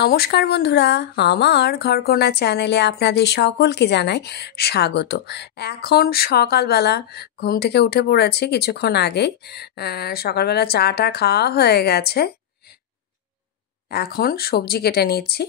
নমস্কার বন্ধুরা, আমার ঘরকোনা চ্যানেলে আপনাদের সকলকে জানাই স্বাগত। এখন সকালবেলা ঘুম থেকে উঠে পড়েছি কিছুক্ষণ আগেই। সকালবেলা চাটা খাওয়া হয়ে গেছে। এখন সবজি কেটে নিচ্ছি।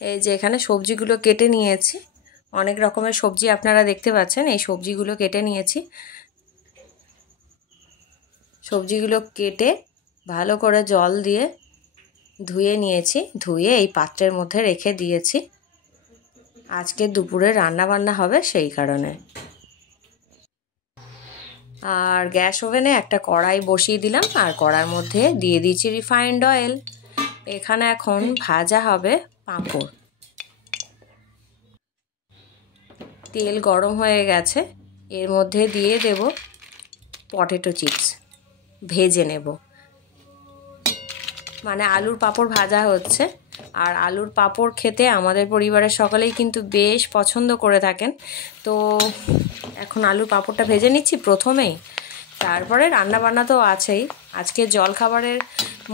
এই যে এখানে সবজিগুলো কেটে নিয়েছি, অনেক রকমের সবজি আপনারা দেখতে পাচ্ছেন। এই সবজিগুলো কেটে নিয়েছি। সবজিগুলো কেটে ভালো করে জল দিয়ে ধুয়ে নিয়েছি, ধুয়ে এই পাত্রের মধ্যে রেখে দিয়েছি। আজকে দুপুরে রান্না বান্না হবে সেই কারণে। আর গ্যাস ওভেনে একটা কড়াই বসিয়ে দিলাম, আর কড়ার মধ্যে দিয়ে দিয়েছি রিফাইন্ড অয়েল। এখানে এখন ভাজা হবে পাঁপড়। তেল গরম হয়ে গেছে, এর মধ্যে দিয়ে দেব পটেটো চিপস, ভেজে নেব। মানে আলুর পাঁপড় ভাজা হচ্ছে। আর আলুর পাঁপড় খেতে আমাদের পরিবারের সকলেই কিন্তু বেশ পছন্দ করে থাকেন। তো এখন আলুর পাঁপড়টা ভেজে নিচ্ছি প্রথমেই, তারপরে রান্না বান্না তো আছেই। আজকে জলখাবারের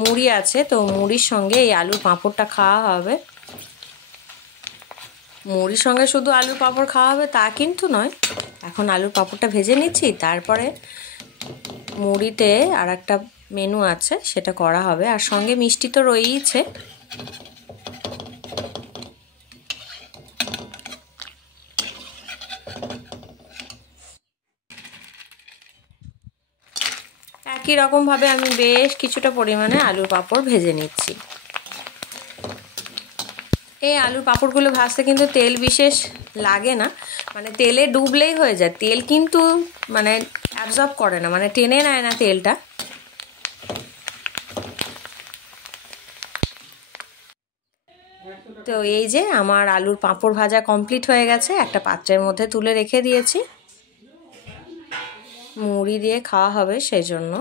মুড়ি আছে, তো মুড়ির সঙ্গে এই আলুর পাঁপড়টা খাওয়া হবে। মুড়ির সঙ্গে শুধু আলুর পাঁপড় খাওয়া হবে তা কিন্তু নয়। এখন আলুর পাঁপড়টা ভেজে নিচ্ছি, তারপরে মুড়িতে আর একটা মেনু আছে সেটা করা হবে। আর সঙ্গে মিষ্টি তো রয়েইছে। একই রকমভাবে আমি বেশ কিছুটা পরিমাণে আলুর পাঁপড় ভেজে নিচ্ছি। এই আলুর পাঁপড়গুলো ভাজতে কিন্তু তেল বিশেষ লাগে না, মানে তেলে ডুবলেই হয়ে যায়। তেল কিন্তু মানে অ্যাবজর্ব করে না, মানে টেনে নেয় না তেলটা। তো এই যে আমার আলুর পাঁপড় ভাজা কমপ্লিট হয়ে গেছে, একটা পাত্রের মধ্যে তুলে রেখে দিয়েছি। মুড়ি দিয়ে খাওয়া হবে সেই জন্য।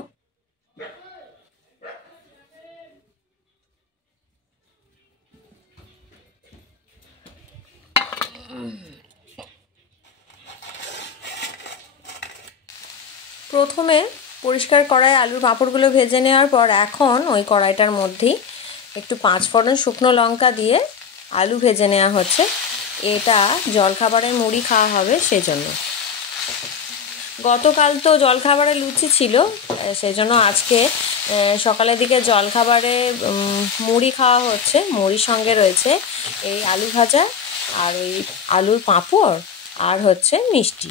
প্রথমে পরিষ্কার কড়াই আলুর পাঁপড়গুলো ভেজে নেওয়ার পর এখন ওই কড়াইটার মধ্যেই একটু 5 ফোড়ন শুকনো লঙ্কা দিয়ে আলু ভেজে নেওয়া হচ্ছে। এটা জলখাবারের মুড়ি খাওয়া হবে সেজন্য। গতকাল তো জলখাবারে লুচি ছিল, সেজন্য আজকে সকালের দিকে জলখাবারে মুড়ি খাওয়া হচ্ছে। মুড়ির সঙ্গে রয়েছে এই আলু ভাজা আর ওই আলুর পাঁপড় আর হচ্ছে মিষ্টি।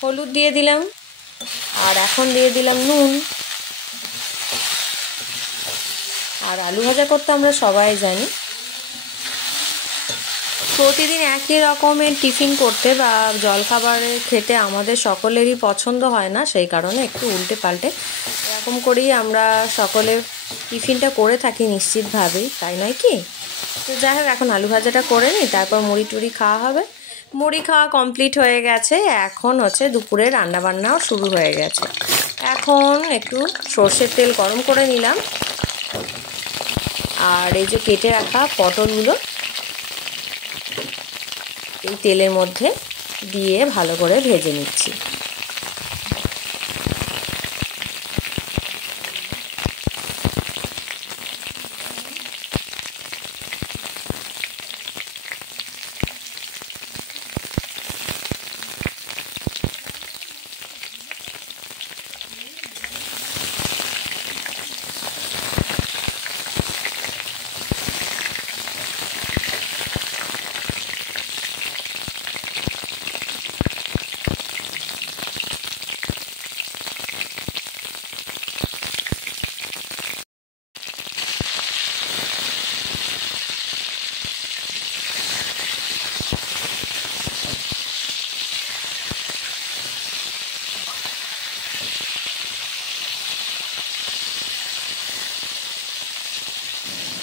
হলুদ দিয়ে দিলাম, আর এখন দিয়ে দিলাম নুন। আর আলু ভাজা করতে আমরা সবাই জানি। প্রতিদিন একই রকমের টিফিন করতে বা জলখাবারে খেতে আমাদের সকলেরই পছন্দ হয় না, সেই কারণে একটু উল্টে পাল্টে এরকম করেই আমরা সকলে টিফিনটা করে থাকি নিশ্চিতভাবেই, তাই নয় কি? তো যাই হোক, এখন আলু ভাজাটা করে নিই, তারপর মুড়ি টুড়ি খাওয়া হবে। মুড়ি খাওয়া কমপ্লিট হয়ে গেছে, এখন হচ্ছে দুপুরে রান্নাবান্নাও শুরু হয়ে গেছে। এখন একটু সর্ষের তেল গরম করে নিলাম, আর এই যে কেটে রাখা পটলগুলো এই তেলের মধ্যে দিয়ে ভালো করে ভেজে নিচ্ছি।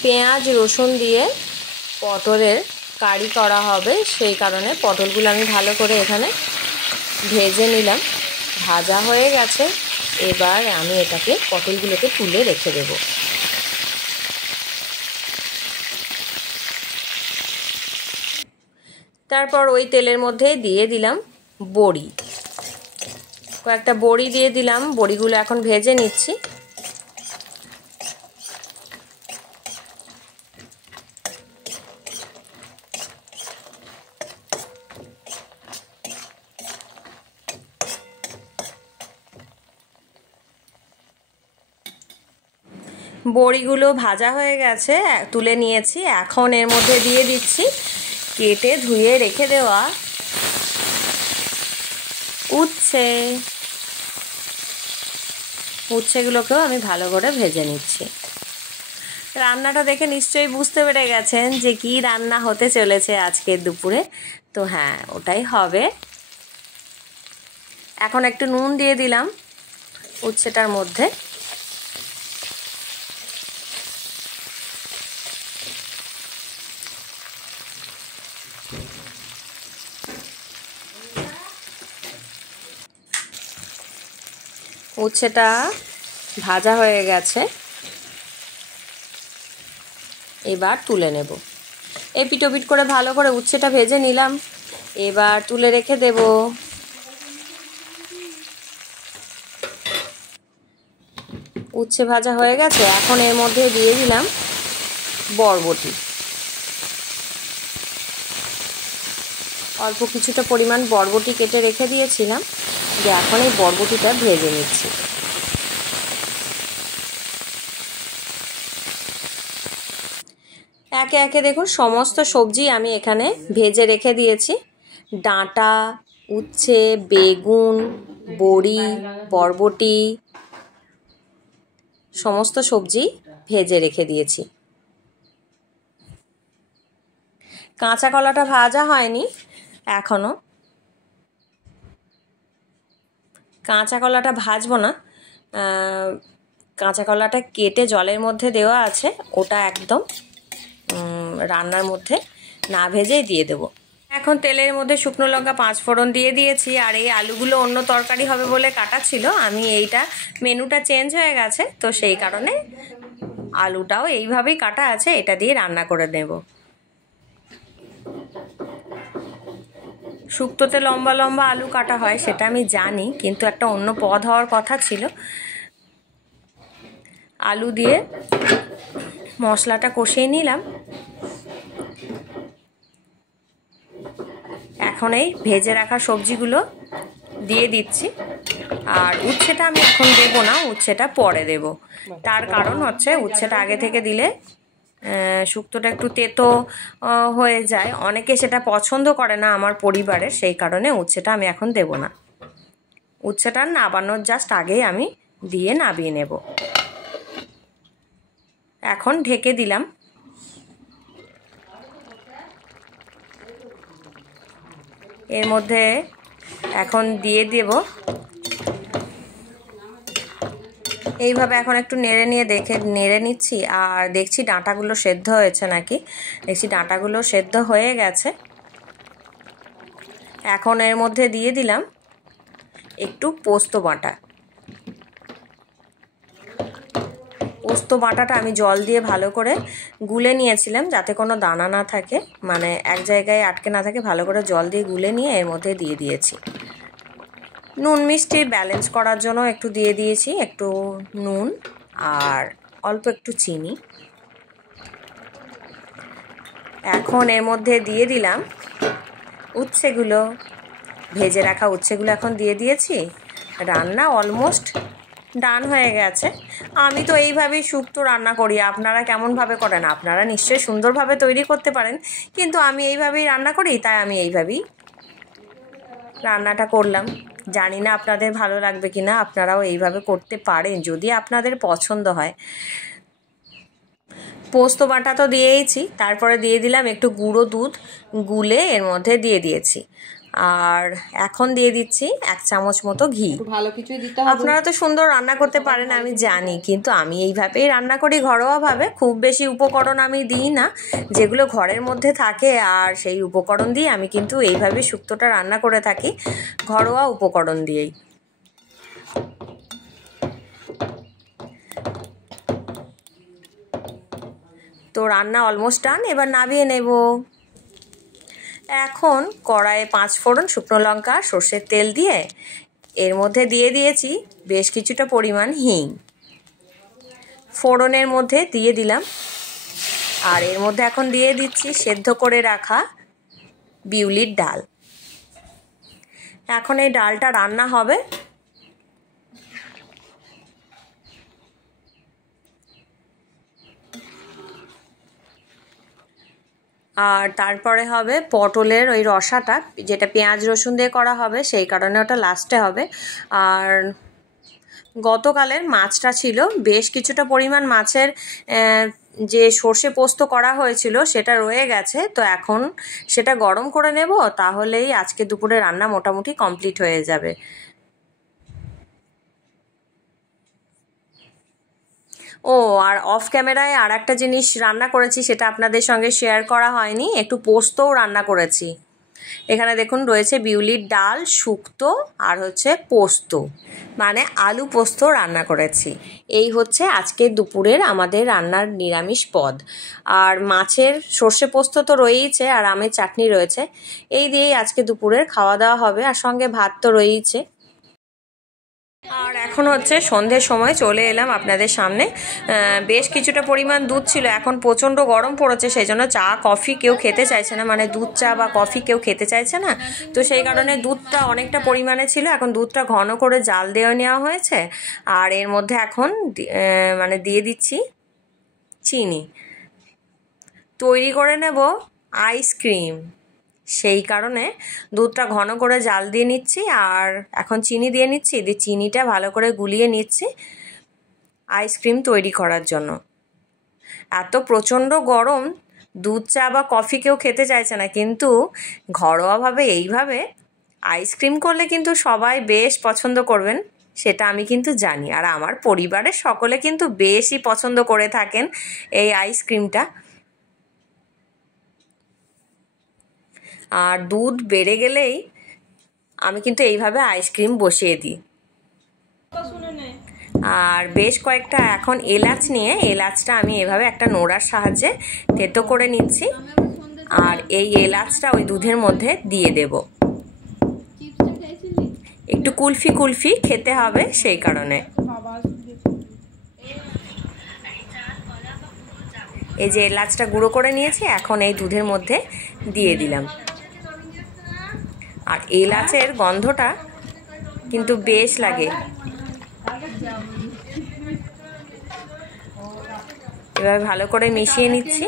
পেঁয়াজ রসুন দিয়ে পটলের কারি করা হবে, সেই কারণে পটলগুলো আমি ভালো করে এখানে ভেজে নিলাম। ভাজা হয়ে গেছে, এবার আমি এটাকে পটলগুলোকে তুলে রেখে দেব। তারপর ওই তেলের মধ্যে দিয়ে দিলাম বড়ি, কয়েকটা বড়ি দিয়ে দিলাম। বড়িগুলো এখন ভেজে নিচ্ছি। বড়িগুলো ভাজা হয়ে গেছে, তুলে নিয়েছি। এখন এর মধ্যে দিয়ে দিচ্ছি কেটে ধুয়ে রেখে দেওয়া উচ্ছেগুলোকেও আমি ভালো করে ভেজে নিচ্ছি। রান্নাটা দেখে নিশ্চয়ই বুঝতে পেরে গেছেন যে কি রান্না হতে চলেছে আজকের দুপুরে। তো হ্যাঁ, ওটাই হবে। এখন একটু নুন দিয়ে দিলাম উচ্ছেটার মধ্যে। উচ্ছেটা ভাজা হয়ে গেছে, এবার তুলে নেব। এপিট ওপিট করে ভালো করে উচ্ছেটা ভেজে নিলাম, এবার তুলে রেখে দেব। উচ্ছে ভাজা হয়ে গেছে, এখন এর মধ্যে দিয়ে দিলাম বরবটি। অল্প কিছুটা পরিমাণ বরবটি কেটে রেখে দিয়েছিলাম, যে এখন এই বরবটিটা ভেজে নিচ্ছি। একে একে দেখুন সমস্ত সবজি আমি এখানে ভেজে রেখে দিয়েছি। ডাঁটা, উচ্ছে, বেগুন, বড়ি, বরবটি সমস্ত সবজি ভেজে রেখে দিয়েছি। কাঁচা কলাটা ভাজা হয়নি এখনো, কাঁচা কলাটা ভাজবো না। কাঁচা কলাটা কেটে জলের মধ্যে দেওয়া আছে, ওটা একদম রান্নার মধ্যে না ভেজেই দিয়ে দেব। এখন তেলের মধ্যে শুকনো লঙ্কা 5 ফোড়ন দিয়ে দিয়েছি। আর এই আলুগুলো অন্য তরকারি হবে বলে কাটা ছিল, আমি এইটা মেনুটা চেঞ্জ হয়ে গেছে, তো সেই কারণে আলুটাও এইভাবেই কাটা আছে, এটা দিয়ে রান্না করে নেব। শুক্তোতে লম্বা লম্বা আলু কাটা হয় সেটা আমি জানি, কিন্তু একটা অন্য পদ হওয়ার কথা ছিল। আলু দিয়ে মশলাটা কষিয়ে নিলাম। এখন এই ভেজে রাখা সবজিগুলো দিয়ে দিচ্ছি। আর উচ্ছেটা আমি এখন দেবো না, উচ্ছেটা পরে দেব। তার কারণ হচ্ছে উচ্ছেটা আগে থেকে দিলে শুক্তোটা একটু তেতো হয়ে যায়, অনেকে সেটা পছন্দ করে না আমার পরিবারের, সেই কারণে উচ্ছেটা আমি এখন দেব না। উচ্ছেটা নাবানোর জাস্ট আগেই আমি দিয়ে নাবিয়ে নেব। এখন ঢেকে দিলাম। এর মধ্যে এখন দিয়ে দেব, এইভাবে এখন একটু নেড়ে নিচ্ছি। আর দেখছি ডাঁটাগুলো সেদ্ধ হয়েছে নাকি, দেখছি ডাঁটাগুলো সেদ্ধ হয়ে গেছে। এখন এর মধ্যে দিয়ে দিলাম একটু পোস্ত বাটা। পোস্ত বাটাটা আমি জল দিয়ে ভালো করে গুলে নিয়েছিলাম, যাতে কোনো দানা না থাকে, মানে এক জায়গায় আটকে না থাকে। ভালো করে জল দিয়ে গুলে নিয়ে এর মধ্যে দিয়ে দিয়েছি। নুন মিষ্টি ব্যালেন্স করার জন্য একটু দিয়ে দিয়েছি একটু নুন আর অল্প একটু চিনি। এখন এর মধ্যে দিয়ে দিলাম উচ্ছেগুলো, ভেজে রাখা উচ্ছেগুলো এখন দিয়ে দিয়েছি। রান্না অলমোস্ট ডান হয়ে গেছে। আমি তো এইভাবেই শুক্তো রান্না করি, আপনারা কেমনভাবে করেন? আপনারা নিশ্চয়ই সুন্দরভাবে তৈরি করতে পারেন, কিন্তু আমি এইভাবেই রান্না করি, তাই আমি এইভাবেই রান্নাটা করলাম। জানি না আপনাদের ভালো লাগবে কি না, আপনারাও এইভাবে করতে পারেন যদি আপনাদের পছন্দ হয়। পোস্ত বাটা তো দিয়েইছি, তারপরে দিয়ে দিলাম একটু গুঁড়ো দুধ গুলে এর মধ্যে দিয়ে দিয়েছি। আর এখন দিয়ে দিচ্ছি 1 চামচ মতো ঘি। ভালো কিছুই দিতে হবে। আপনারা তো সুন্দর রান্না করতে পারেন আমি জানি, কিন্তু আমি এইভাবেই রান্না করি ঘরোয়াভাবে। খুব বেশি উপকরণ আমি দিই না, যেগুলো ঘরের মধ্যে থাকে আর সেই উপকরণ দিয়ে আমি কিন্তু এইভাবে শুক্তোটা রান্না করে থাকি, ঘরোয়া উপকরণ দিয়েই। তো রান্না অলমোস্ট ডান, এবার নামিয়ে নেব। এখন কড়াইয়ে 5 ফোড়ন, শুকনো লঙ্কা, সর্ষের তেল দিয়ে এর মধ্যে দিয়ে দিয়েছি বেশ কিছুটা পরিমাণ হিং। ফোড়নের মধ্যে দিয়ে দিলাম। আর এর মধ্যে এখন দিয়ে দিচ্ছি সেদ্ধ করে রাখা বিউলির ডাল। এখন এই ডালটা রান্না হবে। আর তারপরে হবে পটলের ওই রসাটা, যেটা পেঁয়াজ রসুন দিয়ে করা হবে, সেই কারণে ওটা লাস্টে হবে। আর গতকালের মাছটা ছিল, বেশ কিছুটা পরিমাণ মাছের যে সর্ষে পোস্ত করা হয়েছিল সেটা রয়ে গেছে, তো এখন সেটা গরম করে নেব, তাহলেই আজকে দুপুরে রান্না মোটামুটি কমপ্লিট হয়ে যাবে। ও আর অফ ক্যামেরায় আর একটা জিনিস রান্না করেছি, সেটা আপনাদের সঙ্গে শেয়ার করা হয়নি, একটু পোস্তও রান্না করেছি। এখানে দেখুন রয়েছে বিউলির ডাল, শুক্তো আর হচ্ছে পোস্ত, মানে আলু পোস্ত রান্না করেছি। এই হচ্ছে আজকে দুপুরের আমাদের রান্নার নিরামিষ পদ। আর মাছের সর্ষে পোস্ত তো রয়েইছে, আর আমের চাটনি রয়েছে। এই দিয়েই আজকে দুপুরের খাওয়া দাওয়া হবে, আর সঙ্গে ভাত তো রয়েইছে। আর এখন হচ্ছে সন্ধ্যের সময় চলে এলাম আপনাদের সামনে। বেশ কিছুটা পরিমাণ দুধ ছিল, এখন প্রচণ্ড গরম পড়েছে, সেই জন্য চা কফি কেউ খেতে চাইছে না, মানে দুধ চা বা কফি কেউ খেতে চাইছে না। তো সেই কারণে দুধটা অনেকটা পরিমাণে ছিল, এখন দুধটা ঘন করে জাল দিয়ে নেওয়া হয়েছে। আর এর মধ্যে এখন মানে দিয়ে দিচ্ছি চিনি, তৈরি করে নেব আইসক্রিম। সেই কারণে দুধটা ঘন করে জাল দিয়ে নিচ্ছি, আর এখন চিনি দিয়ে নিচ্ছি, দিয়ে চিনিটা ভালো করে গুলিয়ে নিচ্ছি আইসক্রিম তৈরি করার জন্য। এত প্রচণ্ড গরম, দুধ চা বা কফি কেউ খেতে চাইছে না, কিন্তু ঘরোয়াভাবে এইভাবে আইসক্রিম করলে কিন্তু সবাই বেশ পছন্দ করবেন, সেটা আমি কিন্তু জানি। আর আমার পরিবারের সকলে কিন্তু বেশই পছন্দ করে থাকেন এই আইসক্রিমটা। আর দুধ বেড়ে গেলেই আমি কিন্তু এইভাবে আইসক্রিম বসিয়ে দিই। আর বেশ কয়েকটা এখন এলাচ নিয়ে, এলাচটা আমি এভাবে একটা নোড়ার সাহায্যে থেতো করে নিচ্ছি, আর এই এলাচটা ওই দুধের মধ্যে দিয়ে দেব। একটু কুলফি কুলফি খেতে হবে, সেই কারণে। এই যে এলাচটা গুঁড়ো করে নিয়েছি, এখন এই দুধের মধ্যে দিয়ে দিলাম। আর এলাচের গন্ধটা কিন্তু বেশ লাগে। এবার ভালো করে মিশিয়ে নিচ্ছি।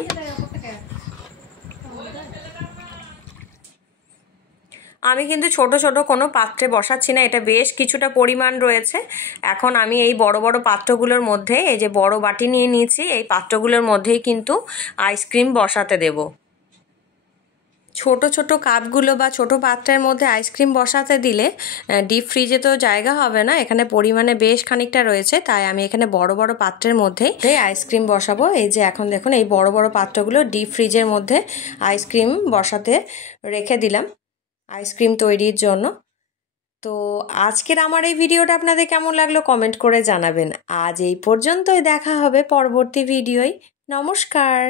আমি কিন্তু ছোট ছোট কোনো পাত্রে বসাচ্ছি না, এটা বেশ কিছুটা পরিমাণ রয়েছে। এখন আমি এই বড় বড় পাত্রগুলোর মধ্যে, এই যে বড় বাটি নিয়ে নিয়েছি, এই পাত্রগুলোর মধ্যেই কিন্তু আইসক্রিম বসাতে দেব। ছোট ছোট কাপগুলো বা ছোট পাত্রের মধ্যে আইসক্রিম বসাতে দিলে ডিপ ফ্রিজে তো জায়গা হবে না, এখানে পরিমাণে বেশ খানিকটা রয়েছে, তাই আমি এখানে বড় বড় পাত্রের মধ্যেই আইসক্রিম বসাবো। এই যে এখন দেখুন এই বড় বড় পাত্রগুলো ডিপ ফ্রিজের মধ্যে আইসক্রিম বসাতে রেখে দিলাম আইসক্রিম তৈরির জন্য। তো আজকের আমার এই ভিডিওটা আপনাদের কেমন লাগলো কমেন্ট করে জানাবেন। আজ এই পর্যন্তই, দেখা হবে পরবর্তী ভিডিওয়। নমস্কার।